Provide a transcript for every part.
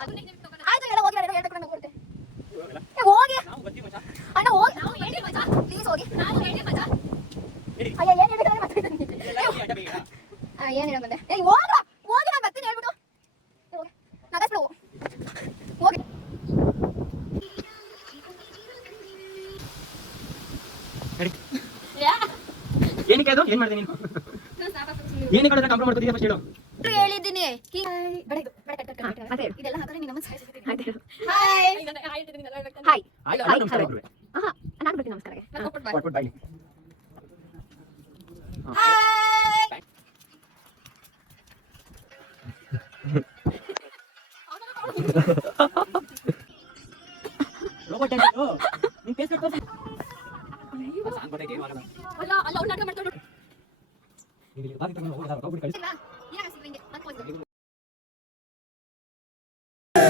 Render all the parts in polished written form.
ಆಯ್ತು ಎಲ್ಲ ಹೋಗಿ ನಾನು ಹೇಳ್ಬೇಕು ನಾನು ಕೊಡ್ತೆ ಹೋಗಿ ಅಣ್ಣ ಹೋಗಿ ನಾವು ಹೇಳಿ ಮಜಾ ಪ್ಲೀಸ್ ಹೋಗಿ ನಾವು ಹೇಳಿ ಮಜಾ ಅಯ್ಯ ಏನು ಹೇಳ್ಬೇಕು ಮಾತಾಡ್ತೀನಿ ಏನು ಹೇಳ ಬಂದೆ ಏ ಹೋಗ ಹೋಗಿ ನಾನು ಬರ್ತೀನಿ ಹೇಳ್ಬಿಟ್ಟು ಹೋಗಿ ನಗಸ್ಬಿಡು ಹೋಗಿ ಏನಕ್ಕೆ ಅದು ಏನು ಮಾಡಿದೆ ನೀನು ಏನಕ್ಕೆ ಅದನ್ನ ಕಂಪ್ರೂವ್ ಮಾಡ್ತಿದ್ದೀಯ ಫಸ್ಟ್ ಹೇಳು ಹೇಳಿದ್ದೀನಿ ಇದೆಲ್ಲ ಹಾಕಿದ್ರೆ ನೀನು ನಮಸ್ಕಾರ ಹಾಯ್ ಹಾಯ್ ಹಾಯ್ ನಮಸ್ಕಾರ ಗುರುವೆ ನಾನು ಬರ್ತೀನಿ ನಮಸ್ಕಾರಕ್ಕೆ ಕೊಟ್ಟು ಬಾಯ್ ಹಾಯ್ ರೋಬೋಟ್ ಏನು ನೀನು ಫೇಸ್ ಕಟ್ ತೋರಿಸಿ ಸಾಂಗ್ ಬರ್ತೈತೆ ಏನು ಆಗಲ್ಲ ಅಲ್ಲ ಅಲ್ಲ ಅವ್ನು ನಾಟಕ ಮಾಡ್ತಾನೆ ಇಲ್ಲಿ ಬಾಕಿ ತಗೊಂಡು ಹೋಗೋದಾ ರೋಬೋಟ್ ಕಳಿಸಿ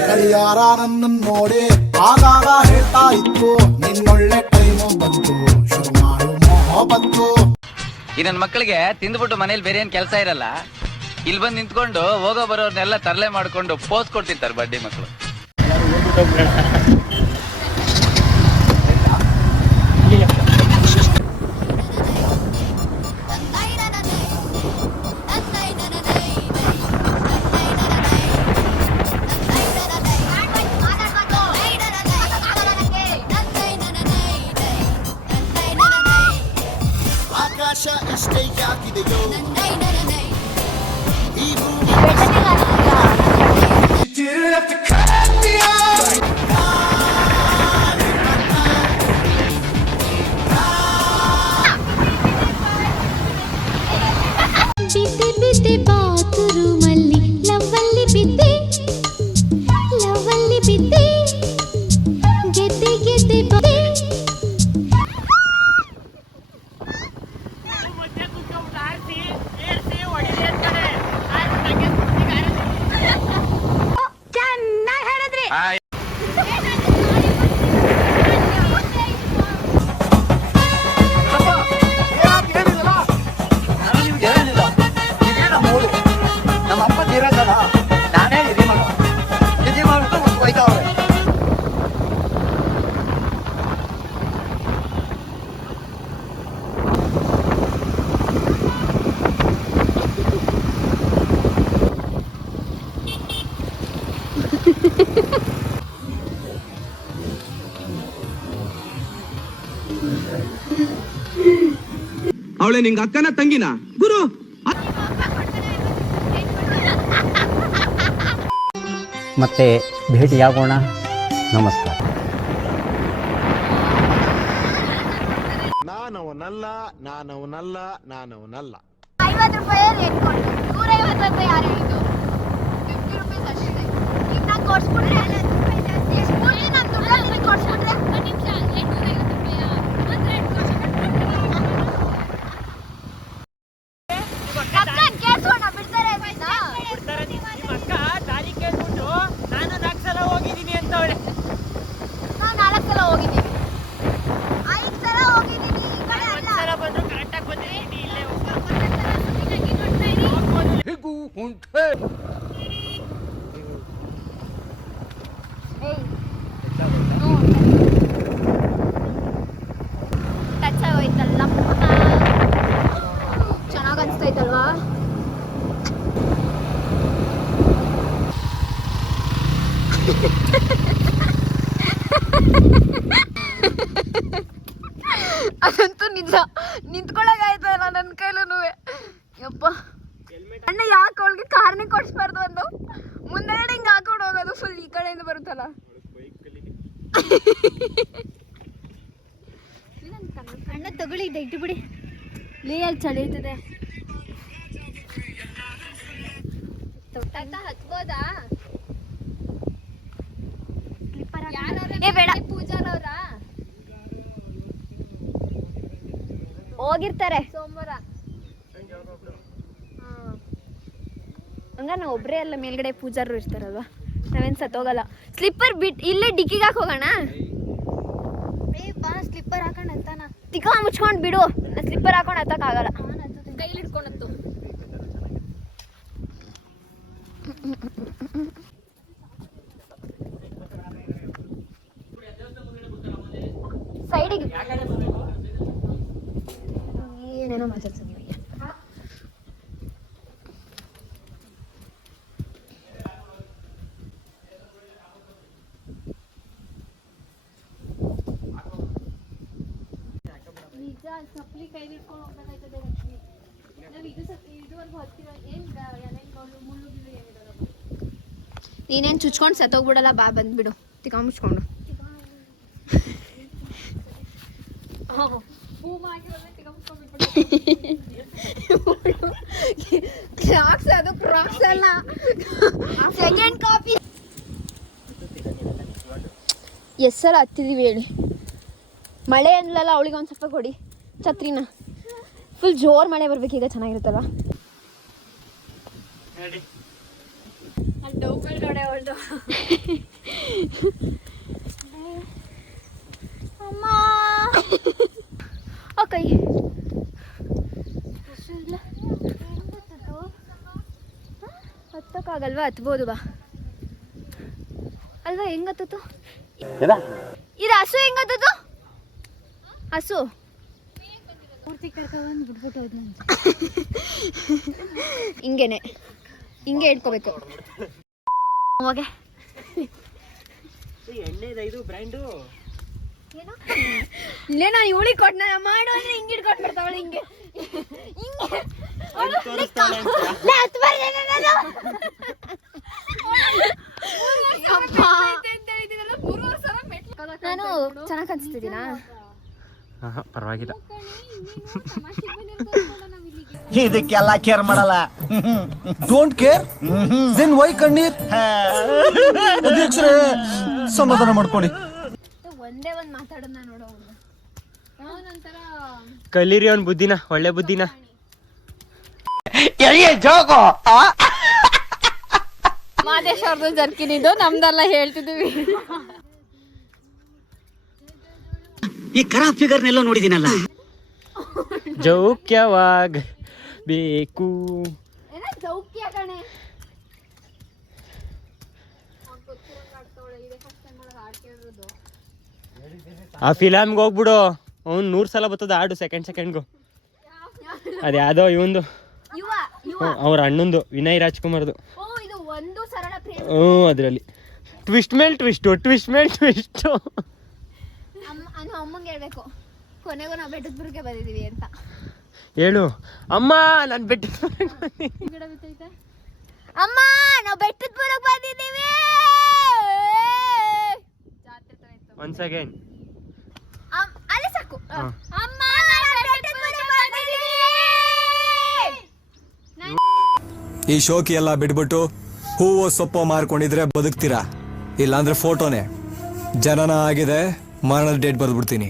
ಕಳಿಯಾರ ನನ್ನ ನೋಡಿ ಆಗಾಗ ಹೇಳ್ತಾ ಇತ್ತು ನಿನ್ನೊಳ್ಳೆ ಟೈಮು ಬಂತು ಶುರು ಮಾಡು ಮೊಹಬತ್ತು. ಈ ನನ್ನ ಮಕ್ಕಳಿಗೆ ತಿಂದ್ಬಿಟ್ಟು ಮನೇಲಿ ಬೇರೆ ಏನ್ ಕೆಲಸ ಇರಲ್ಲ, ಇಲ್ಲಿ ಬಂದು ನಿಂತ್ಕೊಂಡು ಹೋಗೋ ಬರೋರ್ನೆಲ್ಲ ತರಲೆ ಮಾಡ್ಕೊಂಡು ಪೋಸ್ ಕೊಡ್ತಿರ್ತಾರೆ ಬಡ್ಡಿ ಮಕ್ಕಳು. ಆಕಾಶ ಎಷ್ಟೇ ಯಾಕಿದೆಯೋ ಈ ಭೂಮಿ ಬಿದ್ದೆ ಬಾತ್ರೂಮಲ್ಲಿ ಲವ್ವಲ್ಲಿ ಬಿದ್ದೆ ಗೆದ್ದೆ ಬದ್ದೆ ಅವಳೆ ನಿಂಗ ಅಕ್ಕನ ತಂಗಿನ ಗುರು. ಮತ್ತೆ ಭೇಟಿಯಾಗೋಣ. ನಮಸ್ಕಾರ. ನಾನವನಲ್ಲ 50 ರೂಪಾಯಿ ರೇಟ್ ಕೊಟ್ಟು 150 ರೂಪಾಯಿ ಯಾರು ಹೇಳಿದ್ದು? 50 ರೂಪಾಯಿ ಅಷ್ಟೇ. ಈಗ ನಾನು ಕೊಡ್ಸ್ಬಿಟ್ರೆ ಎಷ್ಟು ನಾನು ದುಡ್ಡಲ್ಲಿ ಕೊಡ್ಸ್ಬಿಟ್ರೆ ಒಂದು ನಿಮಿಷ 850 ರೂಪಾಯಿ ಅಂದ್ರೆ ಅಕ್ಕನ್ ಕೇಳ್ಸೋಣ ಬಿಡ್ತಾರೆ ಬಿಡ್ತಾರೆ. ನಿಮ್ಮ ಅಕ್ಕ ದಾರಿ ಕೇಳ್ಬಿಟ್ಟು ನಾನು 4 ಸಲ ಹೋಗಿದ್ದೀನಿ ಅಂತವಳೆ. ನಾನು 4 ಸಲ ಹೋಗಿದ್ದೀನಿ, 5 ಸಲ ಹೋಗಿದ್ದೀನಿ. ಈ ಕಡೆ ಅಲ್ಲ ಸಲ ಬಂದು ಕರೆಕ್ಟಾಗಿ ಬಂದಿದ್ದೀನಿ. ಇಲ್ಲೇ ಹೇಗೂ ಉಂಟೆ ಟಚ್ ಆಗೋಯ್ತಲ್ಲ, ಚೆನ್ನಾಗಿ ಅನಿಸ್ತೈತಲ್ವಾ? ಅದಂತೂ ನಿಜ, ನಿಂತ್ಕೊಳ್ಳೋಕಾಯ್ತಲ್ಲ ನನ್ನ ಕೈಲೂ. ಯಪ್ಪ ಅಣ್ಣ ಯಾಕೆ ಅವಳಿಗೆ ಕಾರ್ನೇ ಕೊಡಿಸ್ಬಾರ್ದು ಒಂದು ಮುಂದೆಗಡೆ ಹಿಂಗೆ ಹಾಕೊಂಡು ಹೋಗೋದು, ಫುಲ್ ಈ ಕಡೆಯಿಂದ ಬರುತ್ತಲ್ಲ. ಅಣ್ಣ ತಗೊಳ್ಳಿ, ಇದೆ ಇಟ್ಟು ಬಿಡಿ, ಲೇಯಲ್ಲಿ ಚಳಿ ಇರ್ತದೆ. ಹಚ್ಬೋದಾ? ಏ ಬೇಡ, ಪೂಜಾರವ್ರ ಹೋಗಿರ್ತಾರೆ ಸೋಮವಾರ. ಹಂಗ ನಾವು ಒಬ್ಬರೇ ಅಲ್ಲ, ಮೇಲ್ಗಡೆ ಪೂಜಾರರು ಇರ್ತಾರಲ್ವಾ, ನಾವೇನು ಸತ್ತೋಗಲ್ಲ. ಸ್ಲಿಪ್ಪರ್ ಬಿಟ್ಟು ಇಲ್ಲೇ ಡಿಕ್ಕಿಗೆ ಹಾಕೋಗೋಣ. ಸ್ಲಿಪ್ಪರ್ ಹಾಕೊಂಡು ಅಂತಾನ ತಿಕ್ಕ ಮುಚ್ಕೊಂಡು ಬಿಡು, ನಾ ಸ್ಲಿಪ್ಪರ್ ಹಾಕೊಂಡು ಹತ್ತಕ್ಕಾಗಲ್ಲ. ಕೈಲಿ ಹಿಡ್ಕೊಂಡತ್ತು. ಸೈಡಿಗೆ ಏನೇನೋ ಮಾತಾಡ್ತೀನಿ ನಿಜ ಚಪ್ಪಲಿ ಕೈ ಹಿಡ್ಕೊಂಡು ಹೋಗ್ಬೇಕಾಯ್ತದೆ ಲಕ್ಷ್ಮಿ. ನಾವು ಇದುವರೆಗೂ ಹೊತ್ತಿರೋ ಏನು ಮುಳ್ಳು ಗಿಳ್ಳು ಏನಿರಲ್ಲ. ನೀನೇನು ಚುಚ್ಕೊಂಡು ಸತ್ತೋಗ್ಬಿಡಲ್ಲ, ಬಾ ಬಂದ್ಬಿಡು ತಿಕ್ಕ ಮುಚ್ಕೊಂಡು. ಕ್ರಾಕ್ಸ್ ಅದು ಕ್ರಾಕ್ಸ್ ಅಲ್ಲ, ಸೆಕೆಂಡ್ ಕಾಪಿ. ಎಷ್ಟು ಸಲ ಹತ್ತಿದೀವಿ ಹೇಳಿ. ಮಳೆ ಅನ್ಲಲ್ಲ, ಅವಳಿಗೆ ಒಂದು ಸ್ವಲ್ಪ ಕೊಡಿ ಛತ್ರಿನ. ಫುಲ್ ಜೋರ್ ಮಳೆ ಬರ್ಬೇಕೀಗ, ಚೆನ್ನಾಗಿರುತ್ತಲ್ವ. ಅಮ್ಮ ಓಕೆ, ಹತ್ತಕ್ಕಾಗಲ್ವಾ? ಹತ್ಬೋದು ಬಾ. ಅಲ್ವಾ? ಹೆಂಗತ್ತು ಇದು? ಹಸು ಹೆಂಗತ್ತದು? ಹಸು ಪೂರ್ತಿ ಕರ್ಕೊಂಡ್ ಬಿಟ್ಬಿಟ್ಟು ಹೋದ್ನ. ಹಿಂಗೇನೆ, ಹಿಂಗೆ ಇಟ್ಕೋಬೇಕು. ಹೋಗೆ ಇದು ಬ್ರ್ಯಾಂಡು ಇಲ್ಲೇ ನಾನು ಇವಳಿಗೆ ಕೊಟ್ಟ ಮಾಡು ಅಂದ್ರೆ ಹಿಂಗೆ ಇಟ್ಕೊಂಡು ಬಿಡ್ತಾವಳು. ಹಿಂಗೆ ಹಿಂಗೆ ನಾನು ಚೆನ್ನಾಗಿ ಕಾಣಿಸ್ತಿದ್ದೀನಾ? ಪರವಾಗಿಲ್ಲ. ಇದಕ್ಕೆಲ್ಲ ಕೇರ್ ಮಾಡಲ್ಲ. ಡೋಂಟ್ ಕೇರ್ ದೆನ್ ವೈ ಕಣ್ಣೀರ್? ಸಮಾಧಾನ ಮಾಡ್ಕೊಳ್ಳಿ. ಒಂದೇ ಒಂದು ಮಾತಾಡೋಣ ನೋಡೋ. ಕಲೀರಿ ಅವ್ನ ಬುದ್ಧಿನ, ಒಳ್ಳೆ ಬುದ್ಧಿನ. ಮಾದೇಶ್ ಅವ್ರದ್ದು ಜರ್ಕಿನಿದು, ನಮ್ದೆಲ್ಲ ಹೇಳ್ತಿದ್ದೀವಿ. ಈ ಕರಾ ಫಿಗರ್ನೆಲ್ಲೋ ನೋಡಿದ್ದೀನಲ್ಲ. ಜೌಕ್ಯವಾಗ ಬೇಕು. ಚೌಕ್ಯ ಕಣೆ. ಆ ಫಿಲಮ್ಗೆ ಹೋಗ್ಬಿಡು, ಅವ್ನು 100 ಸಲ ಬರ್ತದ ಹಾಡು ಸೆಕೆಂಡ್ಗೂ. ಅದ್ಯಾವುದೋ ಇವಂದು, ಅವ್ರ ಅಣ್ಣಂದು, ವಿನಯ್ ರಾಜ್ಕುಮಾರ್ದು. ಇದು ಒಂದು ಸರಳ ಪ್ರೇಮ. ಅದರಲ್ಲಿ ಟ್ವಿಸ್ಟ್ ಮೇಲ್ ಟ್ವಿಸ್ಟು, ಟ್ವಿಸ್ಟ್ ಮೇಲ್ ಟ್ವಿಸ್ಟು. ಅಮ್ಮಂಗೆ ಹೇಳ್ಬೇಕು, ಕೊನೆಗೂ ನಾವು ಬೆಟ್ಟದಪುರಕ್ಕೆ ಬಂದಿದ್ದೀವಿ ಅಂತ ಹೇಳು. ಅಮ್ಮ ನಾನು ಅಮ್ಮ ನಾವು ಬೆಟ್ಟದಪುರಕ್ಕೆ ಬಂದಿದ್ದೀವಿ. ಒನ್ ಸೆಕೆಂಡ್ ಅಲ್ಲೇ ಸಾಕು. ಅಮ್ಮ ಈ ಶೋಕಿ ಎಲ್ಲ ಬಿಟ್ಬಿಟ್ಟು ಹೂವು ಸೊಪ್ಪು ಮಾರ್ಕೊಂಡಿದ್ರೆ ಬದುಕ್ತೀರಾ, ಇಲ್ಲಾಂದ್ರೆ ಫೋಟೋನೇ. ಜನನ ಆಗಿದೆ, ಮರಣದ ಡೇಟ್ ಬರ್ದ್ಬಿಡ್ತೀನಿ.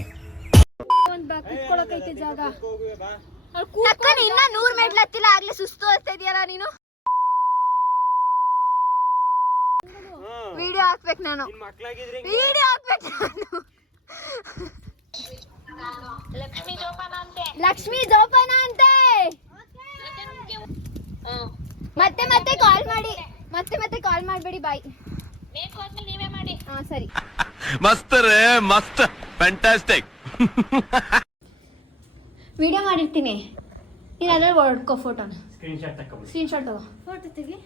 ಇನ್ನ 100 ಮೆಟ್ಲು ಹತ್ತಿಲ್ಲ, ಆಗ್ಲೇ ಸುಸ್ತು ಆಗ್ತಾ ಇದೆಯಲ್ಲ ನೀನು. ವಿಡಿಯೋ ಹಾಕ್ಬೇಕು ನಾನು, ವಿಡಿಯೋ ಹಾಕ್ಬೇಕು ನಾನು. ಲಕ್ಷ್ಮಿ ಜೋಪಾನ ಅಂತೆ. ಮತ್ತೆ ಕಾಲ್ ಮಾಡಿ, ಮತ್ತೆ ಕಾಲ್ ಮಾಡಬೇಡಿ. ಬಾಯ್. ಹಾ ಸರಿ. ಮಸ್ತ್ ರೇ ಮಸ್ತ್, ಫ್ಯಾಂಟಾಸ್ಟಿಕ್. ವಿಡಿಯೋ ಮಾಡಿರ್ತೀನಿ, ನೀನು ಅದ್ರಲ್ಲಿ ಹೊಡ್ಕೋ ಫೋಟೋನ. ಸ್ಕ್ರೀನ್ಶಾಟ್ ತಗೋ. ಫೋಟೋ ತೆಗಿ.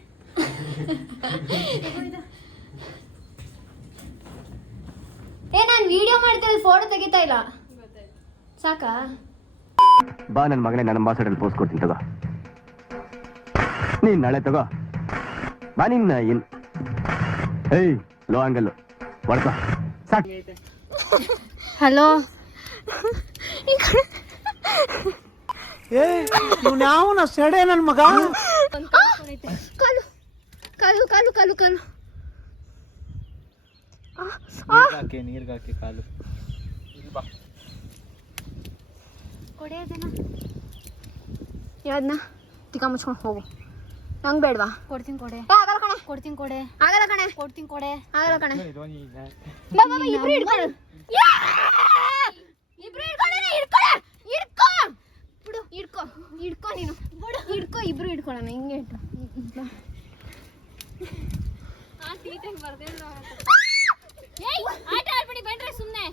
ನಾನು ವಿಡಿಯೋ ಮಾಡ್ತೀನಿ, ಫೋಟೋ ತೆಗಿತಾ ಇಲ್ಲ. ಸಾಕಾ? ಬಾ ನನ್ನ ಮಗನೇ, ನನ್ನ ಅಂಬಾಸಡರ್ ಪೋಸ್ಟ್ ಕೊಡ್ತೀನಿ ತಗೋ. ನೀನ್ ನಾಳೆ ತಗೋ ಬಾ. ನಿನ್ನ ಏಯ್ ಲೋ ಆಂಗಲ್ ಹೊಡ್ಕೋ ಸಾಕು. ಹಲೋ. ಯಾವ ಸೆಡೆ ನನ್ನ ಮಗ. ಕಾಲು ಕಾಲು ಕಾಲು ಕಾಲು ಕಾಲು ನೀರ್ಗೆ ಹಾಕಿ ಕಾಲು. ಕೊಡೆಯದನ್ನ ಯಾವ್ದನ್ನ ತಿಕ್ಕ ಮುಚ್ಕೊಂಡು ಹೋಗು. ನಂಗೆ ಬೇಡವಾ? ಕೊಡ್ತೀನಿ ಕೊಡೆ. ಆಗಲ್ಲ ಕಣೆ. ಕೊಡ್ತೀನಿ ಕೊಡೆ. ಆಗಲ್ಲ ಕಣೆ. ಕೊಡ್ತೀನಿ ಕೊಡೆ. ಆಗಲ್ಲ ಕಣೆ. ಬಾ ಬಾ ಇಬ್ರು ಹಿಡ್ಕೊಳ್ಳು. ಇಬ್ರು ಹಿಡ್ಕೊಳ್ಳೋಣ. ಹಿಡ್ಕೊ ಬಿಡು. ಹಿಡ್ಕೊ ನೀನು. ಹಿಡ್ಕೊ, ಇಬ್ರು ಹಿಡ್ಕೊಳ್ಳೋಣ. ಹಿಂಗೆ ಇಟ್ಟು ಆಟ ಆಡ್ಬಿಡಿ ಬೇಡ್ರೆ ಸುಮ್ಮನೆ.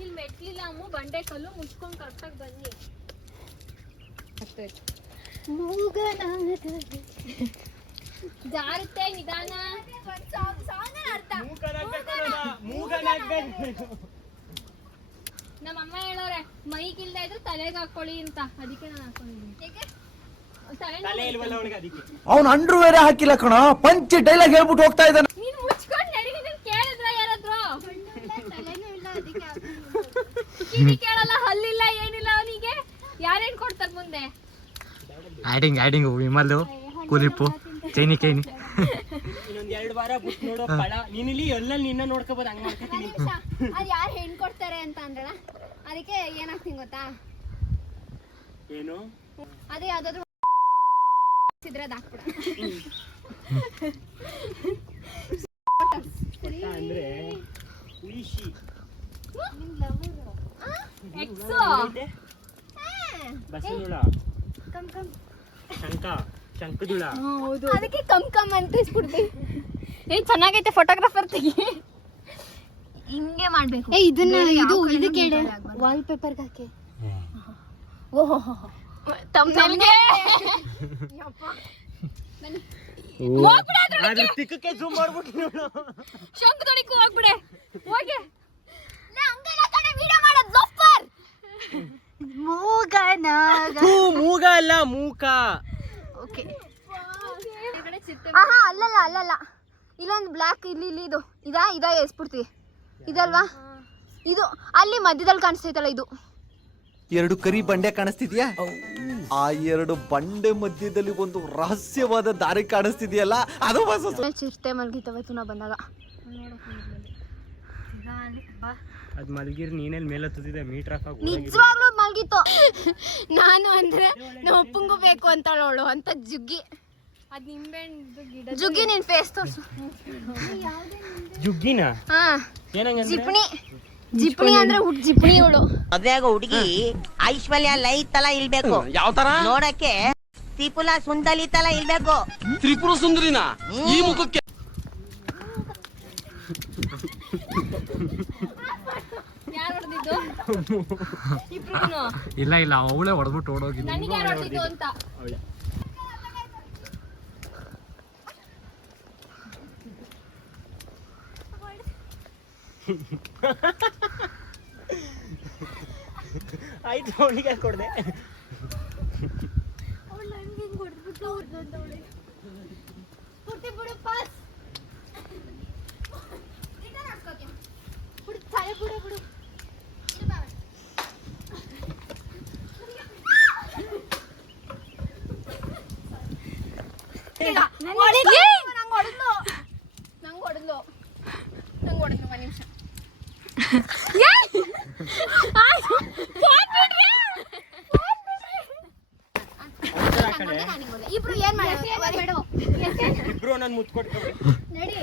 ಇಲ್ಲಿ ಮೆಟ್ಲಿಲ್ಲ ಅಮ್ಮ, ಬಂಡೆ ಕಲ್ಲು ಮುಚ್ಕೊಂಡು ಕರೆಕ್ಟಾಗಿ ಬನ್ನಿ. ಜಾರುತ್ತೆ ನಿಧಾನ. ನಮ್ಮಮ್ಮ ಹೇಳೋರೆ ಮೈಕ್ ಇಲ್ದ ಇದ್ರು ತಲೆಗೆ ಹಾಕೊಳ್ಳಿ ಅಂತ, ಅದಕ್ಕೆ ನಾನು ಹಾಕೊಂಡಿದ್ದೀನಿ. ಅವನು ಅಂಡ್ರು ಬೇರೆ ಹಾಕಿಲ್ಲ ಕಣ, ಪಂಚ್ ಡೈಲಾಗ್ ಹೇಳ್ಬಿಟ್ಟು ಹೋಗ್ತಾ ಇದ್ದಾನೆ. ನೀನ್ ಮುಚ್ಕೊಂಡು ನಡಿ, ನೀನ್ ಕೇಳಿದ್ರ ಯಾರಾದ್ರು? ಕಿವಿ ಕೇಳಲ್ಲ, ಹಲ್ಲಿಲ್ಲ, ಏನಿಲ್ಲ ಅವನಿಗೆ. ಯಾರೇನ್ ಕೊಡ್ತಾರ ಮುಂದೆ? ಆಡಿಂಗ್ ವಿಮಲ್ ಕುಲಿಪು ಚೈನಿ ಇನ್ನೊಂದ್ 2 ವಾರ ಬಿಟ್ಟು ನೋಡೋ ಫಳ. ನೀನ್ ಇಲ್ಲಿ ಎಲ್ಲಲ್ಲಿ ನಿನ್ನ ನೋಡ್ಕೋಬಹುದು, ಹಂಗ ಮಾಡ್ಕೊತೀನಿ. ಅದ್ ಯಾರು ಹೆಣ್ ಕೊಡ್ತಾರೆ ಅಂತ ಅಂದ್ರಲ್ಲ, ಅದಕ್ಕೆ ಏನಾಗ್ತೀನಿ ಗೊತ್ತಾ? ಏನು ಅದೇ ಯಾವ್ದಾದ್ರು ಅಂದ್ರೆ ಉಳಿಶಿ ಎಕ್ಸು ಬಸನುಳ ಶಂಕದುಳ. ಅದಕ್ಕೆ ಕಮ್ ಅಂತ ಇಸ್ಬಿಡ್ತೀವಿ. ಚೆನ್ನಾಗೈತೆ, ಫೋಟೋಗ್ರಾಫರ್ ತೆಗಿ. ಹಿಂಗೆ ಮಾಡ್ಬೇಕು. ಇದನ್ನ ಇದು ಕೇಳಿ ವಾಲ್ ಪೇಪರ್ಗೆ ಹಾಕಿ. ಓಹೋ ತಮ್ಮನೆಲ್ಗೆ ತಿಕ್ಕಕ್ಕೆ ಜೂಮ್ ಮಾಡ್ಬಿಟ್ಟು ನೋಡು. ಶಂಕು ತೊಳಿಕು ಹೋಗ್ಬಿಡೆ ಹೋಗಿ. ಮೂಗ ಅಲ್ಲ, ಮೂಕ. ಅಲ್ಲಲ್ಲ ಇಲ್ಲೊಂದು ಬ್ಲಾಕ್ ಇಲ್ಲಿ ಇದು ಇದಾ ಎಸ್ಬಿಡ್ತೀವಿ. ಇದಲ್ವಾ ಇದು? ಅಲ್ಲಿ ಮಧ್ಯದಲ್ಲಿ ಕಾಣಿಸ್ತೈತಲ್ಲ ಇದು. 2 ಕರಿ ಬಂಡೆ ಕಾಣಿಸ್ತಿದ್ಯಾ? ಆ 2 ಬಂಡೆ ಮಧ್ಯದಲ್ಲಿ ಒಂದು ರಹಸ್ಯವಾದ ದಾರಿ ಕಾಣಿಸ್ತಿದ್ಯಲ್ಲ, ಅದು ಚಿರತೆ ಮಲ್ಗಿತವತ್ತು ನಾ ಬಂದಾಗ. ಅದ್ ಮಲ್ಗಿರ್ ನೀನೆಲ್ಲಿ ಮೇಲೆ ಹತ್ತಿದೆ ಮೀಟರ್ ಆಫ್ ಆಗಿ. ನಿಜವಾಗ್ಲೂ ಮಲ್ಗಿತ್ತು. ನಾನು ಅಂದ್ರೆ ನಮ್ಮ ಅಪ್ಪಂಗೂ ಬೇಕು ಅಂತಾಳವಳು ಅಂತ ಜುಗ್ಗಿ. ಅದ್ ನಿಂಬೆಹಣ್ಣು ಗಿಡ. ಜುಗ್ಗಿ ನಿನ್ ಫೇಸ್ ತೋರ್ಸು. ಜುಗ್ಗಿನ ಹಾ, ಜಿಪ್ಣಿ ಅಂದ್ರೆ ಜಿಪ್ಣಿ ಅವಳು. ಮದ್ವೆಯಾಗ ಹುಡುಗಿ ಐಶ್ವರ್ಯ ಲೈ ತರ ಇಲ್ಬೇಕು. ಯಾವ ತರ ನೋಡಕ್ಕೆ ತ್ರಿಪುರ ಸುಂದರಿ ತರ ಇಲ್ಬೇಕು. ತ್ರಿಪುರ ಸುಂದರಿನ ಈ ಮುಖಕ್ಕೆ ಯಾರು ಹೊಡೆದಿದ್ದು? ಇಬ್ರು. ಇಲ್ಲ ಅವಳೇ ಹೊಡೆದ್ಬಿಟ್ಟು ಓಡೋಗಿದ್ದು. ನನಗೆ ಯಾರು ಹೊಡೆದಿದ್ದು ಅಂತ. ಆಯ್ತು, ಅವಳಿಗೆ ಕೊಡ್ದೆ. ನಂಗೆ ಹೊಡೆದ್ಲು 1 ನಿಮಿಷ. ಇಬ್ರು ಏನ್ ಮಾಡೋದು? ಇಬ್ರು ನನ್ನ ಮುತ್ಕೊಟ್ಕೊಡಿ. ನಡಿ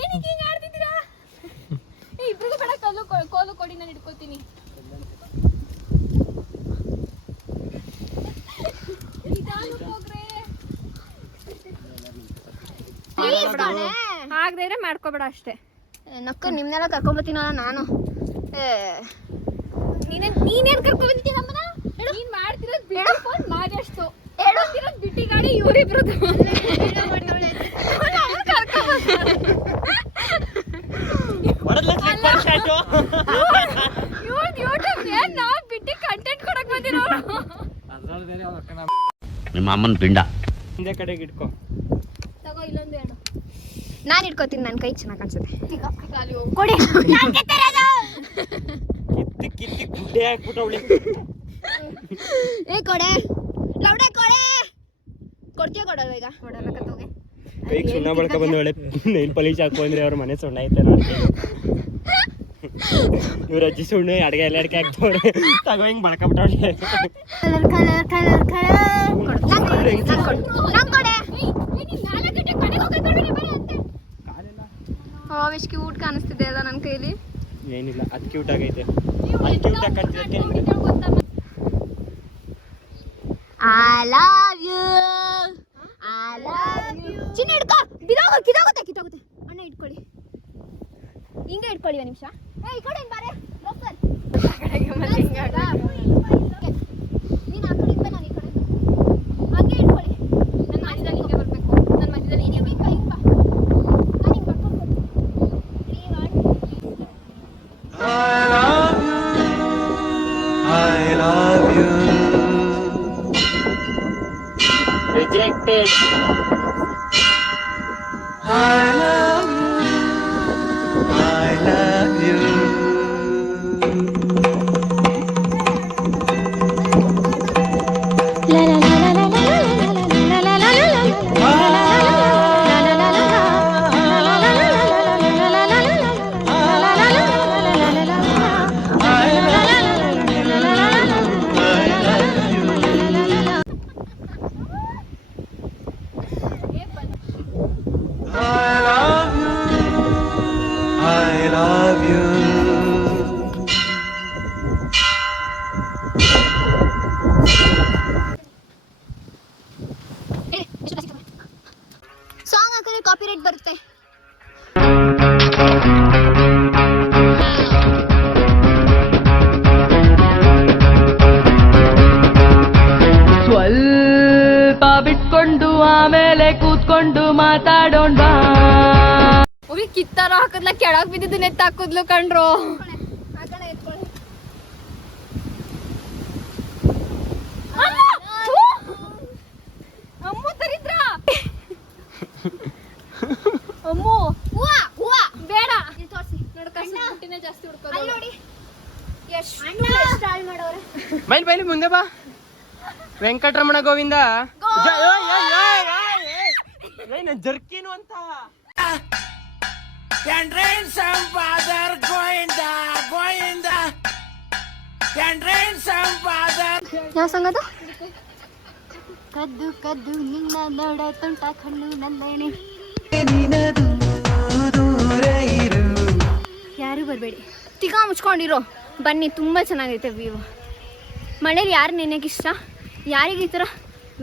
ಏನಕ್ಕೆ ಹಿಂಗ ಆಡ್ತಿದ್ದೀರಾ? ಇಬ್ರಿಗೂ ಬೇಡ, ಕೋಲು ಕೊಡಿ, ನಾನು ಇಟ್ಕೋತೀನಿ. ಆಗದೆ ಮಾಡ್ಕೋಬೇಡ ಅಷ್ಟೇ. ನಕ್ಕ ನಿಮ್ನೆಲ್ಲ ಕರ್ಕೊಂಬತ್ತೀನಲ್ಲ ನಾನು. ನೀನೇನ್ ಕರ್ಕೊಂಡ್ಬಂದಿದ್ದೀಯ ನಮ್ಮನ್ನ? ನೀನ್ ಮಾಡ್ತಿರೋದು ಬಿಡಿ ಫೋನ್ ಮಾದಷ್ಟು, ಹೇಳೋದಿರೋದು ಬಿಟ್ಟಿ ಗಾಡಿ ಇವರಿಬ್ರದ್ದು. ಯೂಟ್ಯೂಬ್ ನಾವು ಬಿಟ್ಟಿ ಕಂಟೆಂಟ್ ಕೊಡಕ್ ಬಂದಿರೋರು. ನಿಮ್ಮ ಅಮ್ಮನ ಪಿಂಡ ಹಿಂದೆ ಕಡೆಗೆ ಇಟ್ಕೋ. ತಗೋ ಇಲ್ಲೊಂದು ಎರಡು. ನಾನು ಇಟ್ಕೋತೀನಿ, ನನ್ನ ಕೈ ಚೆನ್ನಾಗಿ ಕಾಣಿಸುತ್ತೆ. ಕೊಡಿ. ಕಿತ್ತಿ ಗುಡ್ಡೆ ಹಾಕ್ಬಿಟ್ಟು ಅವಳಿ. ಏ ಕೊಡೆ ಲೌಡೆ ಕೊಡೆ. ಕೊಡ್ತೀಯ ಕೊಡಲ್ವ? ಈಗ ಕೊಡಲ್ಲ ಕತ್ತೋಗೆ. ಕೈಗೆ ಸುಣ್ಣ ಬಳ್ಕ ಬಂದು ಒಳ್ಳೆ ನೈಲ್ ಪಾಲಿಶ್ ಹಾಕು ಅಂದ್ರೆ ಅವ್ರ ಮನೆ ಸುಣ್ಣ ಐತೆ. ಇವ್ರ ಅಜ್ಜಿ ಸುಣ್ಣ ಅಡ್ಗೆ ಎಲ್ಲ ಅಡ್ಗೆ ಹಾಕ್ತವ್ರೆ. ತಗೋ ಹಿಂಗ್ ಬಳ್ಕೊಬಿಟ್ಟವ್ರೆ. ಎಷ್ಟು ಕ್ಯೂಟ್ ಕಾಣಿಸ್ತಿದೆ ಅಲ್ಲ ನನ್ನ ಕೈಲಿ. ಏನಿಲ್ಲ, ಅದು ಕ್ಯೂಟ್ ಆಗೈತೆ. ಅದು ಕ್ಯೂಟ್ ಆಗಿ ಕಾಣ್ತಿದೆ. I love you. ಚಿನ್ನ ಹಿಡ್ಕೊ. ಕಿತ್ತೋಗುತ್ತೆ ಅಣ್ಣ ಇಟ್ಕೊಳ್ಳಿ, ಹಿಂಗೆ ಇಟ್ಕೊಳ್ಳಿ ಒಂದು ನಿಮಿಷ. ಈ ಕಡೆ ಬಾರೆ ಲೋಕಲ್ ನೀನು ಆ ಕಡೆ ನಾನು ಈ ಕಡೆ ಹಂಗೆ ಇಟ್ಕೊಳ್ಳಿ. ನನ್ನ ಮಧ್ಯದಲ್ಲಿ ಹಿಂಗೆ ಬರಬೇಕು, ನನ್ನ ಮಧ್ಯದಲ್ಲಿ ಹಿಂಗೆ ಬೇಕು. ಹಿಂಗೆ ಬಾ, ನಾನು ಹಿಂಗೆ ಬರ್ಕೊಂಡು ರಿಜೆಕ್ಟೆಡ್. ಸಾಂಗ್ ಹಾಕಿದ್ರೆ ಕಾಪಿರೈಟ್ ಬರುತ್ತೆ. ಸ್ವಲ್ಪ ಬಿಟ್ಕೊಂಡು ಆಮೇಲೆ ಕೂತ್ಕೊಂಡು ಮಾತಾಡೋಣ. ಹೋಗಿ ಕಿತ್ತಾರ ಹಾಕದ್ಲ ಕೆಳಗ್ ಬಿದ್ದಿದ್ದು ನೆತ್ತ ಹಾಕುದ್ಲು ಕಣ್ರು. ಅಮ್ಮು ತರಿದ್ರ ಅಮ್ಮು ಹೂವ ಬೇಡ ತೋರಿಸಿ ನೋಡು. ಕಸಿನೇ ಜಾಸ್ತಿ ಹುಡ್ಕೋದು ನೋಡಿ. ಎಷ್ಟು ಹಾಳು ಮಾಡೋರೆ. ಬೈಲಿ ಮುಂದೆ ಬಾ. ವೆಂಕಟರಮಣ ಗೋವಿಂದ ಜರ್ಕಿನು ಅಂತ. ಯಾವ ಸಂಘ ಅದು? ಕದ್ದು ಕದ್ದು ನಿನ್ನ ನೋಡ ತುಂಟ ಕಣ್ಣು ನಂದಣೆ. ಯಾರು ಬರಬೇಡಿ, ತಿಗಾ ಮುಚ್ಕೊಂಡಿರೋ ಬನ್ನಿ. ತುಂಬ ಚೆನ್ನಾಗೈತೆ ವ್ಯೂ. ಮಳೇಲಿ ಯಾರು ನೆನೆಗೆ ಇಷ್ಟ, ಯಾರಿಗೆ ಈ ಥರ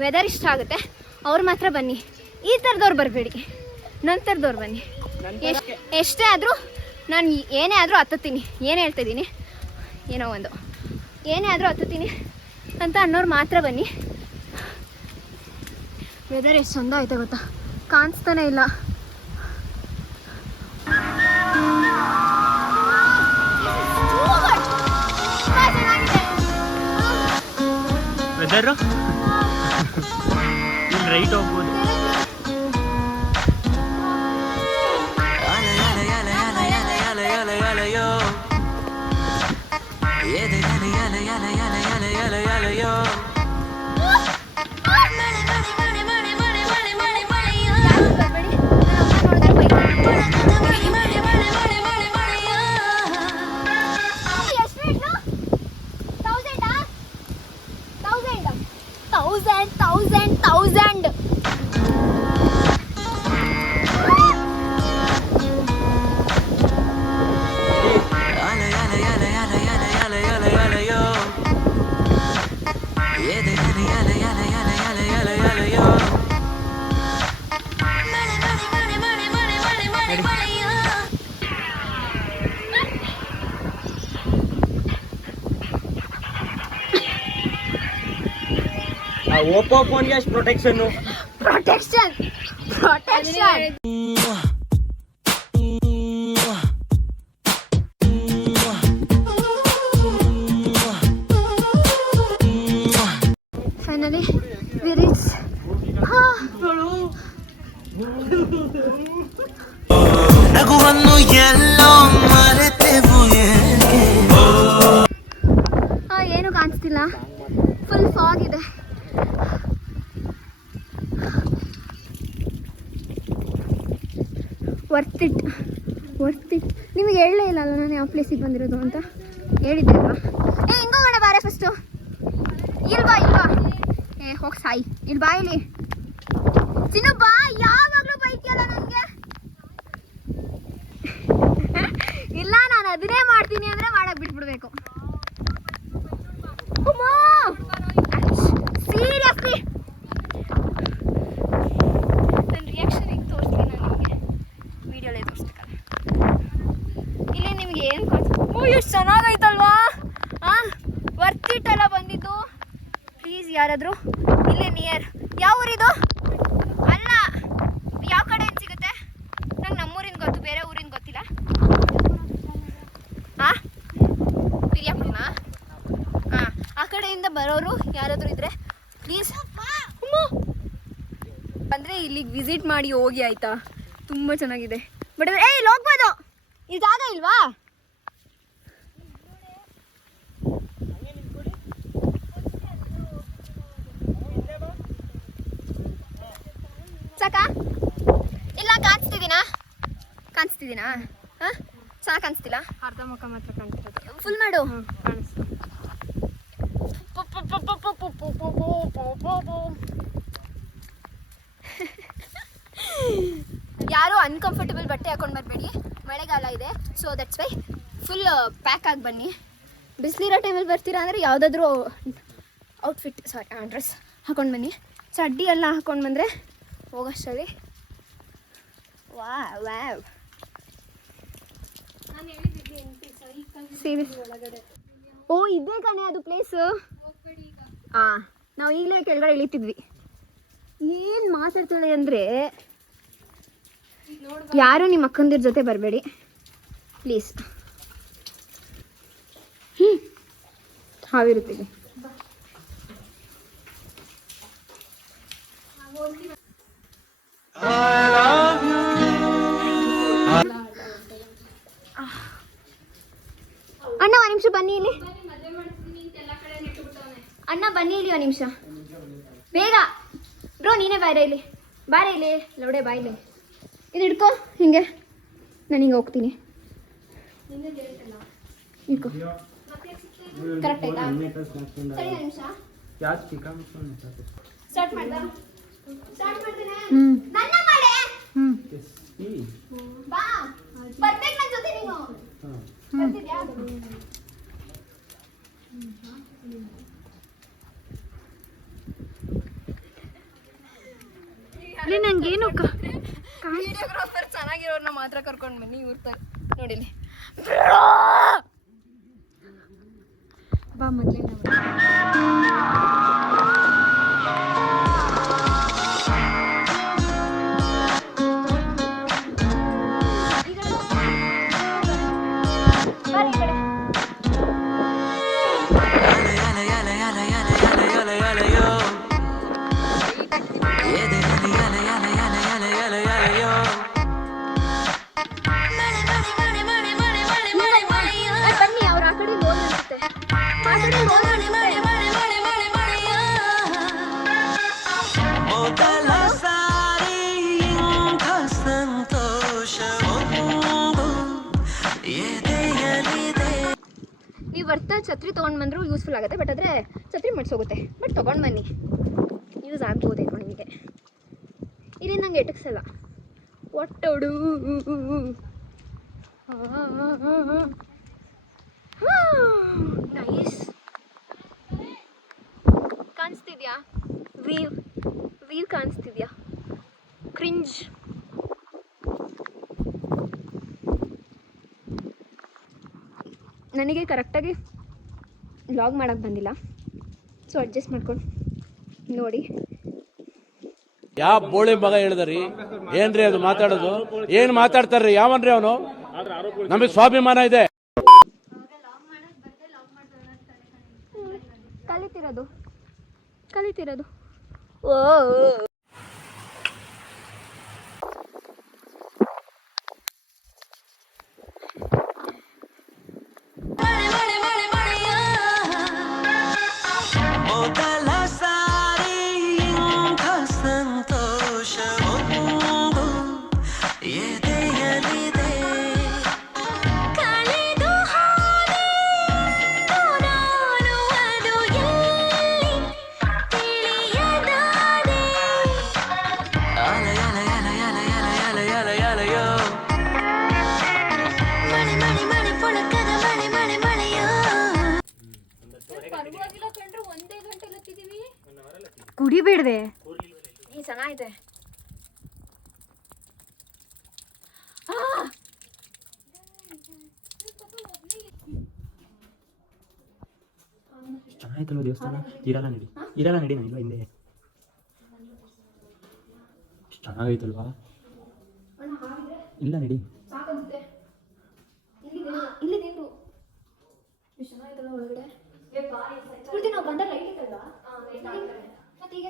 ವೆದರ್ ಇಷ್ಟ ಆಗುತ್ತೆ ಅವ್ರು ಮಾತ್ರ ಬನ್ನಿ. ಈ ಥರದವ್ರು ಬರಬೇಡಿ, ನನ್ನ ಥರದವ್ರು ಬನ್ನಿ. ಎಷ್ಟೇ ಆದರೂ ನಾನು ಏನೇ ಆದರೂ ಹತ್ತುತ್ತೀನಿ. ಏನು ಹೇಳ್ತಾಯಿದ್ದೀನಿ, ಏನೋ ಒಂದು ಏನೇ ಆದರೂ ಹತ್ತುತ್ತೀನಿ ಅಂತ ಅನ್ನೋರು ಮಾತ್ರ ಬನ್ನಿ. ವೆದರ್ ಎಷ್ಟು ಚಂದ ಐತೆ ಗೊತ್ತಾ, ಕಾಣಿಸ್ತಾನೆ ಇಲ್ಲ. ವೆದರು ರೈಟ್ ಹೋಗ್ಬೋದು. ಥೌಸಂಡ್ ಓಪೋ ಫೋನ್ಗೆ ಅಷ್ಟು ಪ್ರೊಟೆಕ್ಷನ್. Finally we reach. ನಗುವನ್ನು ಎಲ್ಲೋ ಮರೆತೆವು ಏಕೆ? ಏನು ಕಾಣಿಸ್ತಿಲ್ಲ, ಫುಲ್ ಫಾಗ್ ಇದೆ. Worth it. ನಿಮಗೆ ಹೇಳಲೇ ಇಲ್ಲ ಅಲ್ಲ ನಾನು ಯಾವ ಪ್ಲೇಸಿಗೆ ಬಂದಿರೋದು ಅಂತ. ಹೇಳಿದ್ದೆ ಅಲ್ವಾ? ಹಿಂಗೋಗೋಣ ಬಾರೆ ಫಸ್ಟು. ಇಲ್ವಾ ಹೋಗಿ ಸಾಯಿ. ಇಲ್ಲಿ ಬಾ, ಇಲ್ಲಿ ಚಿನ್ನು ಬಾ. ಯಾವಾಗಲೂ ಬೈತಿಯಲ್ಲ ನನಗೆ. ಇಲ್ಲ, ನಾನು ಅದನ್ನೇ ಮಾಡ್ತೀನಿ ಅಂದರೆ ಮಾಡಕ್ಕೆ ಬಿಟ್ಬಿಡ್ಬೇಕು. ಸೀರಿಯಸ್ಲಿ ನನ್ನ ರಿಯಾಕ್ಷನ್ ಹೆಂಗೆ ತೋರಿಸ್ತೀನಿ ನಾನು. ಎಷ್ಟು ಚೆನ್ನಾಗೈತಲ್ವಾ? ವರ್ತ್ ಇಟ್ ಅಲ್ಲ ಬಂದಿದ್ದು. ಪ್ಲೀಸ್ ಯಾರಾದರೂ ಇಲ್ಲೇ ನಿಯರ್. ಯಾವ ಊರಿದು? ಅಲ್ಲ, ಯಾವ ಕಡೆ ಏನು ಸಿಗುತ್ತೆ? ನಂಗೆ ನಮ್ಮೂರಿನ ಗೊತ್ತು, ಬೇರೆ ಊರಿನ ಗೊತ್ತಿಲ್ಲ. ಪಿರಿಯಾಪುರನಾ? ಆ ಕಡೆಯಿಂದ ಬರೋರು ಯಾರಾದರೂ ಇದ್ರೆ ಪ್ಲೀಸ್ ಅಂದರೆ ಇಲ್ಲಿಗೆ ವಿಸಿಟ್ ಮಾಡಿ ಹೋಗಿ ಆಯಿತಾ? ತುಂಬ ಚೆನ್ನಾಗಿದೆ. ಬಟ್ ಇಲ್ಲಿ ಹೋಗ್ಬೋದು, ಈ ಜಾಗ ಇಲ್ವಾ? ಸಾಕಾ? ಇಲ್ಲ ಕಾಣಿಸ್ತಿದ್ದೀನಾ? ಹಾಂ, ಚೆನ್ನಾಗಿ ಕಾಣಿಸ್ತಿಲ್ಲ. ಅರ್ಧ ಮುಖ ಮಾತ್ರ ಕಾಣ್ತಿರೋದು. ಫುಲ್ ಮಾಡು. ಕಾಣಿಸ್ತು. ಯಾರು ಅನ್ಕಂಫರ್ಟಬಲ್ ಬಟ್ಟೆ ಹಾಕೊಂಡು ಬರಬೇಡಿ, ಮಳೆಗಾಲ ಇದೆ. So that's Y full pack ಆಗಿ ಬನ್ನಿ. ಬಿಸಿಲಿರೋ ಟೈಮಲ್ಲಿ ಬರ್ತೀರಾ ಅಂದರೆ ಯಾವುದಾದ್ರೂ ಡ್ರೆಸ್ ಹಾಕೊಂಡು ಬನ್ನಿ. ಚಡ್ಡಿ ಎಲ್ಲ ಹಾಕೊಂಡು ಬಂದರೆ ಹೋಗೋಷ್ಟರಲ್ಲಿ ವಾವ್. ಓ ಇದೇ ಕಣೆ ಅದು ಪ್ಲೇಸು. ನಾವು ಈಗಲೇ ಕೆಳಗಡೆ ಇಳಿತಿದ್ವಿ. ಏನು ಮಾತಾಡ್ತಾಳೆ ಅಂದರೆ, ಯಾರು ನಿಮ್ಮ ಅಕ್ಕಂದಿರ ಜೊತೆ ಬರಬೇಡಿ ಪ್ಲೀಸ್. ಹಾವಿರುತ್ತೀವಿ. ಅಣ್ಣ ಒಂದು ನಿಮಿಷ ಬನ್ನಿ ಇಲ್ಲಿ. ಅಣ್ಣ ಬನ್ನಿ ಇಲ್ಲಿ ಒಂದು ನಿಮಿಷ ಬೇಗ. ಬ್ರೋ ನೀನೇ ಬಾರ ಇಲ್ಲಿ, ಲೌಡೆ ಬಾ ಇಲ್ಲಿ. ಇದು ಹಿಡ್ಕೊ ಹಿಂಗೆ, ನಾನು ಹಿಂಗೆ ಹೋಗ್ತೀನಿ. ಹಿಡ್ಕೊ ಕರೆಕ್ಟ್ ಆಯ್ತಾ? ಸರಿ ಒಂದು ನಿಮಿಷ ಸ್ಟಾರ್ಟ್ ಮಾಡ್ದಾ? ಸ್ಟಾರ್ಟ್ ಮಾಡ್ತೀನಿ. ನನ್ನ ಮಾಡೆ ಬಾ, ಬರ್ಬೇಕು ನನ್ನ ಜೊತೆ ನೀನು. ಬರ್ತಿದ್ಯಾ? ಅಲ್ಲಿ ನಂಗೇನು ವಿಡಿಯೋಗ್ರಾಫರ್ ಚೆನ್ನಾಗಿರೋರ್ನ ಮಾತ್ರ ಕರ್ಕೊಂಡು ಬನ್ನಿ. ಇವ್ರ ನೋಡಿಲಿ ಬಾ ಮೊದಲೇ ಬನ್ನಿ. ಅವ್ರು ಆ ಕಡೆ ಹೋಗುತ್ತೆ. ನೀವು ಬರ್ತಾ ಛತ್ರಿ ತೊಗೊಂಡು ಬಂದರೂ ಯೂಸ್ಫುಲ್ ಆಗುತ್ತೆ. ಬಟ್ ಆದರೆ ಛತ್ರಿ ಮಡ್ಸೋಗುತ್ತೆ. ಬಟ್ ತೊಗೊಂಡು ಬನ್ನಿ, ಯೂಸ್ ಆಗ್ಬೋದೇನೋ ನಿಮಗೆ. ಇಲ್ಲಿ ನಂಗೆ ಎಟಕ್ಸಲ್ಲ ಒಟ್ಟೋಡು. ನೈಸ್ ಕಾಣಿಸ್ತಿದ್ಯಾ? ವೀವ್ ಕಾಣಿಸ್ತಿದ್ಯಾ? ಕ್ರಿಂಜ್. ನನಗೆ ಕರೆಕ್ಟಾಗಿ ವ್ಲಾಗ್ ಮಾಡೋಕ್ಕೆ ಬಂದಿಲ್ಲ, ಸೊ ಅಡ್ಜಸ್ಟ್ ಮಾಡ್ಕೊಂಡು ನೋಡಿ. ಯಾವ ಬೋಳಿ ಮಗ ಹೇಳಿದ್ರಿ? ಏನ್ರಿ ಅದು ಮಾತಾಡೋದು? ಏನ್ ಮಾತಾಡ್ತಾರ್ರಿ? ಯಾವನ್ರಿ ಅವನು? ನಮಗೆ ಸ್ವಾಭಿಮಾನ ಇದೆ. ಕಲಿತಿರೋದು ಓ ಕುಡಿಬೇಡ್ದೆ. ಈ ಚೆನ್ನಾಗಿದೆ. ಚೆನ್ನಾಯ್ತಲ್ವ ದೇವಸ್ಥಾನ? ಇರಲ್ಲ ನಡಿ ನಾನು ಇಲ್ಲ ಹಿಂದೆ. ಎಷ್ಟು ಚೆನ್ನಾಗೈತಲ್ವಾ? ಇಲ್ಲ ನಡಿ. ಇಲ್ಲಿ ದೇವ್ರು ಎಷ್ಟು ಚೆನ್ನಾಗಿತ್ತಲ್ಲ ಒಳಗಡೆ. ಪೂರ್ತಿ ನಾವು ಬಂದ ಲೈಟ್ ಇತ್ತಲ್ವಾ? ಮತ್ತೆ ಈಗ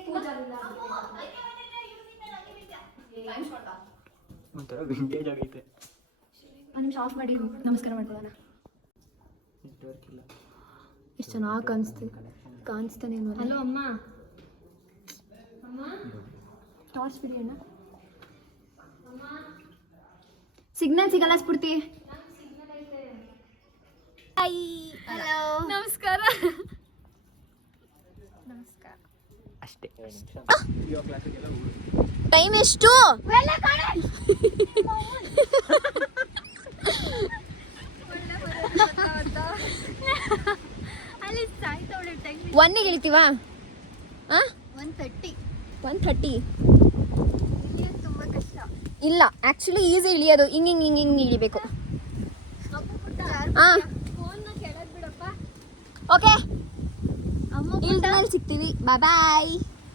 ಒಂಥರ ವಿಂಟೇಜ್ ಆಗೈತೆ. ಒಂದು ನಿಮಿಷ ಆಫ್ ಮಾಡಿ ನಮಸ್ಕಾರ ಮಾಡ್ಕೊಳ್ಳೋಣ. ನೆಟ್ವರ್ಕ್ ಇಲ್ಲ. ಎಷ್ಟು ಚೆನ್ನಾಗಿ ಕಾಣಿಸ್ತಾನೆ. ಹಲೋ ಅಮ್ಮ, ಟಾರ್ಚ್ ಬಿಡಿ ಅಣ್ಣ. ಸಿಗ್ನಲ್ ಸಿಗಲ್ಲ ಸ್ಫೂರ್ತಿ. ಹಲೋ ನಮಸ್ಕಾರ. ಅಷ್ಟೇ. ಟೈಮ್ ಎಷ್ಟು? ಒನ್ನಿಗೆ ಇಳಿತೀವಾ? 1:30 ತುಂಬಾ ಕಷ್ಟ. ಇಲ್ಲ ಆಕ್ಚುಲಿ ಈಸಿ ಇಳಿಯೋದು. ಹಿಂಗೆ ಇಳಿಬೇಕು. ಓಕೆ ಇಲ್ದಲ್ಲಿ ಸಿಗ್ತೀವಿ. ಬಾಯ್.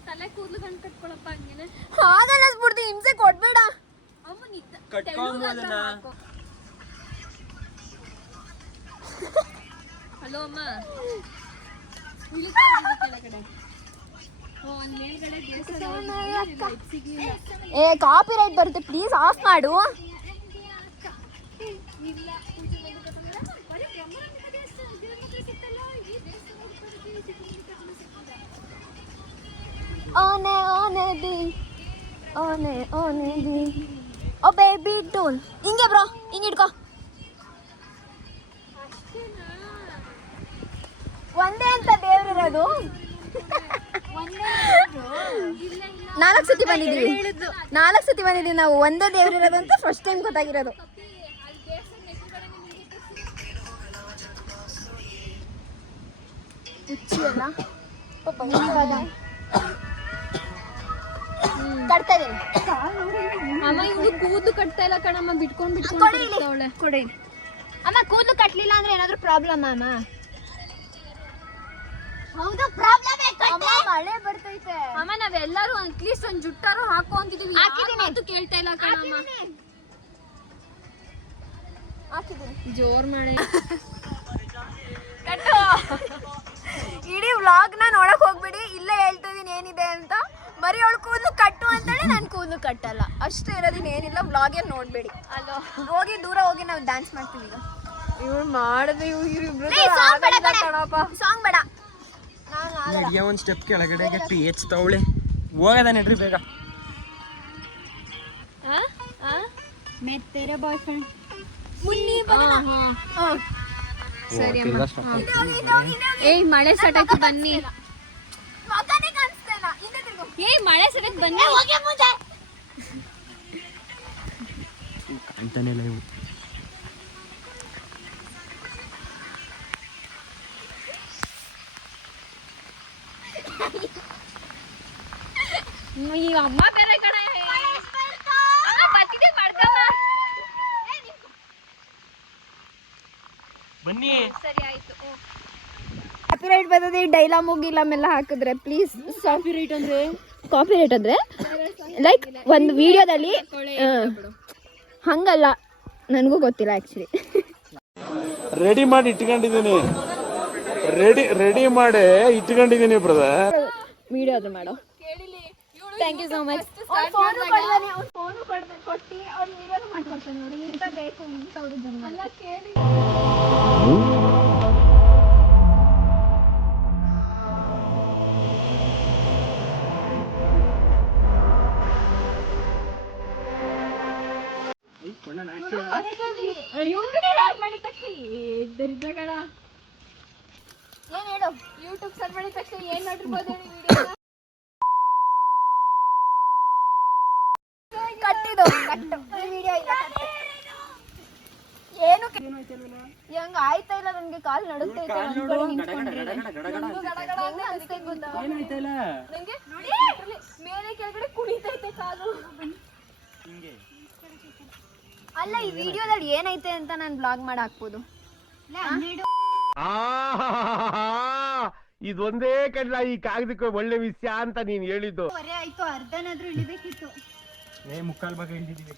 ತಲೆ ಕೂದಲು ಗಂಟು ಕಟ್ಕೊಳಪ್ಪ. ಹಂಗೇನೆ ಹಾಗಲ್ಲ ಸ್ಫೂರ್ತಿ, ಹಿಂಸೆ ಕೊಡ್ಬೇಡ. ಹಲೋ ಅಮ್ಮ, ಕೆಳಗಡೆ ಏ ಕಾಪಿ ರೈಟ್ ಬರುತ್ತೆ, ಪ್ಲೀಸ್ ಆಫ್ ಮಾಡು. ಓನೆ ದಿ ಓ ಬೇಬಿ ಡೋಲ್. ಹಿಂಗೆ ಬ್ರೋ, ಹಿಂಗೆ ಇಟ್ಕೋ. ಒಂದೇ ಅಂತ ದೇವ್ರಿರೋದು. 4 ಸತಿ ಬಂದಿದ್ದೀವಿ ನಾವು. ಒಂದೇ ದೇವ್ರಿರೋದು ಅಂತ ಫಸ್ಟ್ ಟೈಮ್ ಗೊತ್ತಾಗಿರೋದು. ಹುಚ್ಚಿ ಅಲ್ಲ ಕಟ್ತಾ ಇದ್ದೀನಿ. ಅಮ್ಮ ಇವಳು ಕೂದಲು ಕಟ್ತಾ ಇಲ್ಲ ಕಣಮ್ಮ, ಬಿಟ್ಕೊಂಡು ಕೊಡಿ ಅಮ್ಮ. ಕೂದಲು ಕಟ್ಲಿಲ್ಲ ಅಂದ್ರೆ ಏನಾದ್ರು ಪ್ರಾಬ್ಲಮ್ ಅಮ್ಮ? ಹೌದು ಪ್ರಾಬ್ಲಮ್. ಮಳೆ ಬರ್ತೈತೆ ಅಮ್ಮ, ನಾವೆಲ್ಲರೂ ಅಟ್ಲೀಸ್ಟ್ ಒಂದ್ ಜುಟ್ಟಾರು ಹಾಕೋ ಅಂತಿದೀವಿ. ಅದು ಕೇಳ್ತಾ ಇಲ್ಲ ಕಣಮ್ಮ. ಜೋರ್ ಮಳೆ. ಇಡೀ ವ್ಲಾಗ್ನ ನೋಡಕ್ ಹೋಗ್ಬೇಡಿ, ಇಲ್ಲೇ ಹೇಳ್ತಾ ಇದೀನಿ ಏನಿದೆ ಅಂತ. ಬರೀ ಅವಳು ಕೂದಲು ಕಟ್ಟು ಅಂತಾಳೆ, ನಾನು ಕೂದಲು ಕಟ್ಟಲ್ಲ. ಅಷ್ಟೇ ಇರೋದಿನ ಏನಿಲ್ಲ. ವ್ಲಾಗೇ ನೋಡ್ಬೇಡಿ. ಅಲ್ಲೋ ಹೋಗಿ ದೂರ ಹೋಗಿ ನಾವು ಡ್ಯಾನ್ಸ್ ಮಾಡ್ತೀವಿ. ಈಗ ಇವ್ರು ಮಾಡಿದ್ರೆ ಸಾಂಗ್ ಬೇಡ. ನಡಿಯ ಒಂದು ಸ್ಟೆಪ್ ಕೆಳಗಡೆಗೆ PH ತವಳೆ ಹೋಗದ ನಡ್ರಿ ಬೇಗ. ಮೇರೆ ಬಾಯ್ ಫ್ರೆಂಡ್ ಸರಿ ಏಯ್ ಮಳೆ ಸ್ಟಾರ್ಟ್ ಆಯ್ತು ಬನ್ನಿ. ಏಯ್ ಮಳೆ ಸ್ಟಾರ್ಟ್ ಬನ್ನಿ. ಕಾಣ್ತಾನೆ ಇಲ್ಲ ಇವು. ಈಗ ಅಮ್ಮ ಬೇರೆ ಕಡೆ ಬರ್ತಿದ್ದೆ ಮಾಡ್ಕಮ್ಮ. ಬನ್ನಿ. ಸರಿ ಆಯ್ತು. ಕಾಪಿರೈಟ್ ಬರ್ತದೆ ಡೈಲಾಗ್ ಗಿಲಾಮೆಲ್ಲ ಹಾಕಿದ್ರೆ ಪ್ಲೀಸ್. ಕಾಪಿರೈಟ್ ಅಂದ್ರೆ ಲೈಕ್ ಒಂದು ವಿಡಿಯೋದಲ್ಲಿ ಹಂಗಲ್ಲ, ನನಗೂ ಗೊತ್ತಿಲ್ಲ ಆಕ್ಚುಲಿ. ರೆಡಿ ಮಾಡಿ ಇಟ್ಕೊಂಡಿದ್ದೀನಿ ಬ್ರದರ್. ವಿಡಿಯೋ ಅದು ಮಾಡೋ. Thank you so much. ಏನ್ ಹೇಳು? ಯೂಟ್ಯೂಬ್ ಸರ್ಚ್ ಮಾಡಿದ ತಕ್ಷಣ ಏನ್ ನೋಡಿರ್ಬೋದು ಕಟ್ಟಿದು ವಿಡಿಯೋ ಇಲ್ಲ. ಏನು ಹೆಂಗ ಆಯ್ತಾ ಇಲ್ಲ, ನನ್ಗೆ ಕಾಲ್ ನಡುತ್ತೈತೆ. ಮೇಲೆ ಕೆಳಗಡೆ ಕುಣಿತೈತೆ ಕಾಲು. ಅಲ್ಲ ಈ ವಿಡಿಯೋದಲ್ಲಿ ಏನೈತೆ ಅಂತ ನಾನು ಬ್ಲಾಗ್ ಮಾಡಿ ಹಾಕ್ಬೋದು. ಇದೊಂದೇ ಕಡ್ಲ ಈ ಕಾಗದಕ್ಕೆ ಒಳ್ಳೆ ವಿಷಯ ಅಂತ ನೀನ್ ಹೇಳಿದ್ದು. ಆಯ್ತು, ಅರ್ಧನಾದ್ರೂ ಇಳಿಬೇಕಿತ್ತು. ಮುಕ್ಕಾಲ್ ಭಾಗ ಇಳಿದಿದ್ದೀವಿ.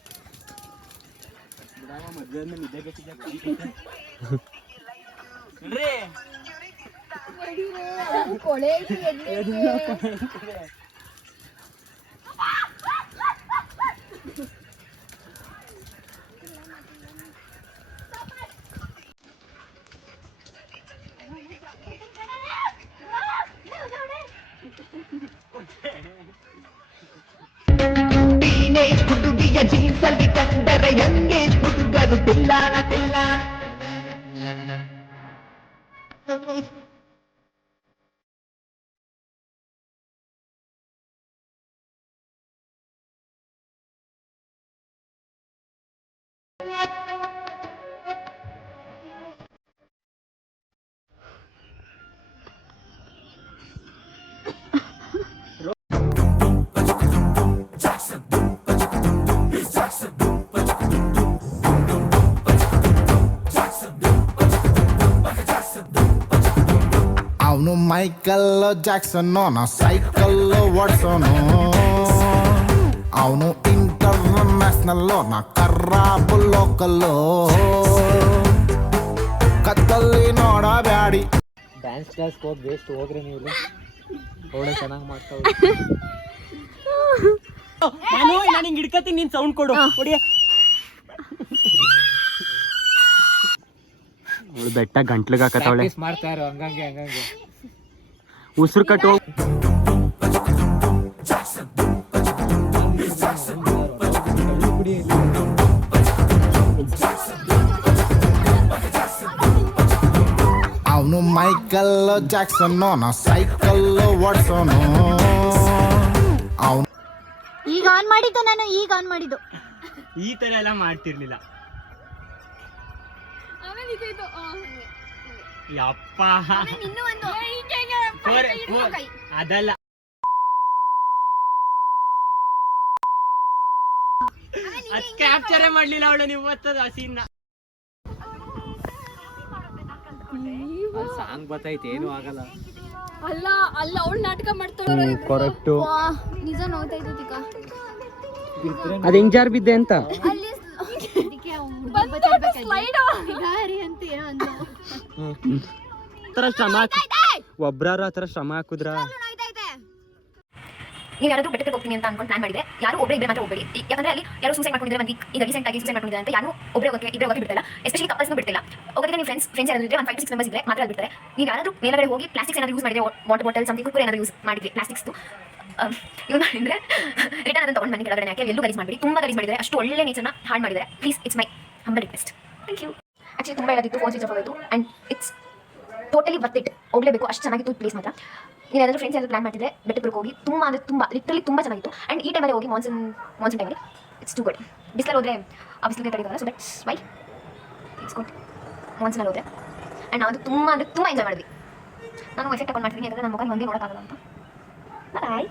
ಅವನು ಮೈಕಲ್ ಜಾಕ್ಸನ್ನು ನಾ ಸೈಕಲ್ ಓಡ್ಸೋನು. ಅವನು ಇಂಟರ್ನ್ಯಾಷನಲ್ಲು ನಾ ಕರ್ರಾಬು ಲೋಕಲ್ಲು. ಕತ್ತಲ್ಲಿ ನೋಡಬ್ಯಾಡಿ. ಡ್ಯಾನ್ಸ್ ಕ್ಲಾಸ್ಗೆ ಹೋಗಿ ವೇಸ್ಟ್ ಹೋಗ್ರಿ ನೀವು. ಅವಳು ಚೆನ್ನಾಗಿ ಮಾಡ್ತಾವೆ. ನಾನು ಹಿಂಗೆ ಹಿಡ್ಕತ್ತೀನಿ, ನೀನು ಸೌಂಡ್ ಕೊಡು. ಹೊಡಿಯ ಅವಳು ಬೆಟ್ಟ ಗಂಟ್ಲಿಗೆ ಹಾಕತ್ತವಳೆ. ಮಾಡ್ತಾ ಇರೋ ಹಂಗಂಗೆ ಹಂಗಂಗೆ ಉಸಿರು ಕಟ್ಟು. ಅವನು ಮೈಕಲ್ ಜಾಕ್ಸನ್ನು ನಾ ಸೈಕಲ್ ಓಡ್ಸೋನು. ಅವನು ಈಗ ಆನ್ ಮಾಡಿದ್ದು ನಾನು, ಈಗ ಆನ್ ಮಾಡಿದ್ದು. ಈ ತರ ಎಲ್ಲ ಮಾಡ್ತಿರ್ಲಿಲ್ಲ. ಆಮೇಲೆ ಇದು ಯಪ್ಪ ಇನ್ನೂ ಒಂದು ಅದಲ್ಲ. ಅದ್ ಕ್ಯಾಪ್ಚರೇ ಮಾಡ್ಲಿಲ್ಲ ಅವಳು. ನೀವು ಗೊತ್ತದ ಆ ಸೀನ್ ಸಾಂಗ್ ಬತ್ತೈತೆ, ಏನು ಆಗಲ್ಲ. ಅಲ್ಲ ಅಲ್ಲ ಅವಳು ನಾಟಕ ಮಾಡ್ತಾಳೆ. ಕರೆಕ್ಟು. ನಿಜ ನೋಡ್ತಾಯ್ತು ತಿಕ್ಕ. ಅದ್ ಹೆಂಗ್ ಜಾರ್ ಬಿದ್ದೆ ಅಂತ ಅಲ್ಲಿ ಗಾರಿ ಅಂತ ಏನೋ ಅಂತ ಶ್ರಮ ಒಬ್ರಾರು ಆತರ ಶ್ರಮ ಹಾಕುದ್ರ. ನೀವು ಯಾರಾದ್ರೂ ಬೆಟ್ಟಕ್ಕೆ ಹೋಗ್ತೀನಿ ಅಂತ ಅನ್ಕೊಂಡು ಪ್ಲಾನ್ ಮಾಡಿದ್ರೆ ಯಾರು ಒಬ್ಬರೇ ಇಬ್ಬರೇ ಮಾತ್ರ ಹೋಗಬೇಡಿ. ಯಾಕಂದ್ರೆ ಅಲ್ಲಿ ಯಾರು ಸೂಸೈಡ್ ಮಾಡ್ಕೊಂಡಿದ್ದಾರೆ, ಒಂದು ಈಗ ರೀಸೆಂಟ್ ಆಗಿ ಸೂಸೈಡ್ ಮಾಡ್ಕೊಂಡಿದ್ದಾರೆ ಅಂತ ಯಾರು ಒಬ್ಬರೇ ಹೋಗಕ್ಕೆ ಬಿಡ್ತಿಲ್ಲ. ಎಸ್ಪೆಷಲಿ ಕಪಲ್ಸ್ನೂ ಬಿಡ್ತಿಲ್ಲ. ಹೋಗೋದಕ್ಕೆ ನೀವು ಫ್ರೆಂಡ್ಸ್ ಯಾರಾದ್ರೂ ಇದ್ರೆ 1 5 6 ಮೆಂಬರ್ಸ್ ಇದ್ರೆ ಮಾತ್ರ ಬಿಡ್ತಾರೆ. ನೀವು ಯಾರಾದ್ರೂ ಮೇಲ್ಗಡೆ ಹೋಗಿ ಪ್ಲಾಸ್ಟಿಕ್ಸ್ ಏನಾದ್ರು ಯೂಸ್ ಮಾಡಿದ್ರೆ, ವಾಟರ್ ಬಾಟಲ್ ಸಮಥಿಂಗ್ ಕುಕ್ಕರ್ ಏನಾದ್ರು ಯೂಸ್ ಮಾಡಿದ್ರೆ ಪ್ಲಾಸ್ಟಿಕ್ಸ್ ಯೂಸ್ ಮಾಡಿದ್ರೆ ರಿಟರ್ನ್ ಅದನ್ನು ತಗೊಂಡು ಬನ್ನಿ ಕೆಳಗಡೆ. ಯಾಕೆ ಎಲ್ಲೂ ಗಲೀಜ್ ಮಾಡಿಬಿಡಿ. ತುಂಬ ಗಲೀಜ್ ಮಾಡಿದರೆ, ಅಷ್ಟು ಒಳ್ಳೆ ನೇಚರ್ನ ಹಾಳು ಮಾಡಿದರೆ. Please, it's my humble request. Thank you. Actually ತುಂಬ ಹೇಳೋದಿತ್ತು, ಫೋನ್ ಸ್ವಿಚ್ ಆಫ್ ಆಗೋದು. And it's totally worth it. ಹೋಗಲೇಬೇಕು, ಅಷ್ಟು ಚೆನ್ನಾಗಿತ್ತು ಪ್ಲೇಸ್ ಮಾತ್ರ. ನೀವು ಏನಾದರೂ ಫ್ರೆಂಡ್ಸ್ ಏನಾದರೂ ಪ್ಲಾನ್ ಮಾಡಿದ್ರೆ ಬೆಟ್ಟಕ್ಕೆ ಹೋಗಿ. ತುಂಬ ಅಂದರೆ ತುಂಬ ಲಿಟ್ರಲಿ ತುಂಬ ಚೆನ್ನಾಗಿತ್ತು. ಆ್ಯಂಡ್ ಈ ಟೈಮಲ್ಲಿ ಹೋಗಿ ಮಾನ್ಸೂನ್ ಟೈಮಲ್ಲಿ ಇಟ್ಸ್ ಟು ಗುಡ್. ಬಿಸಿಲಲ್ಲಿ ಹೋದರೆ ಆ ಬಿಸಿಲಿಗೆ ತಡೀತಾರಲ್ಲ, so that's why it's good ಮಾನ್ಸೂನಲ್ಲಿ ಹೋದರೆ. ಆ್ಯಂಡ್ ನಾವು ತುಂಬ ಅಂದರೆ ತುಂಬ ಎಂಜಾಯ್ ಮಾಡಿದ್ವಿ. ನಾನು ಎಫೆಕ್ಟ್ ತಗೊಂಡು ಮಾಡ್ತೀನಿ, ಯಾಕಂದರೆ ನನ್ನ ಮುಖ ಒಂದೇ ನೋಡೋಕ್ಕಾಗಲ್ಲ ಅಂತ. ಬಾಯ್.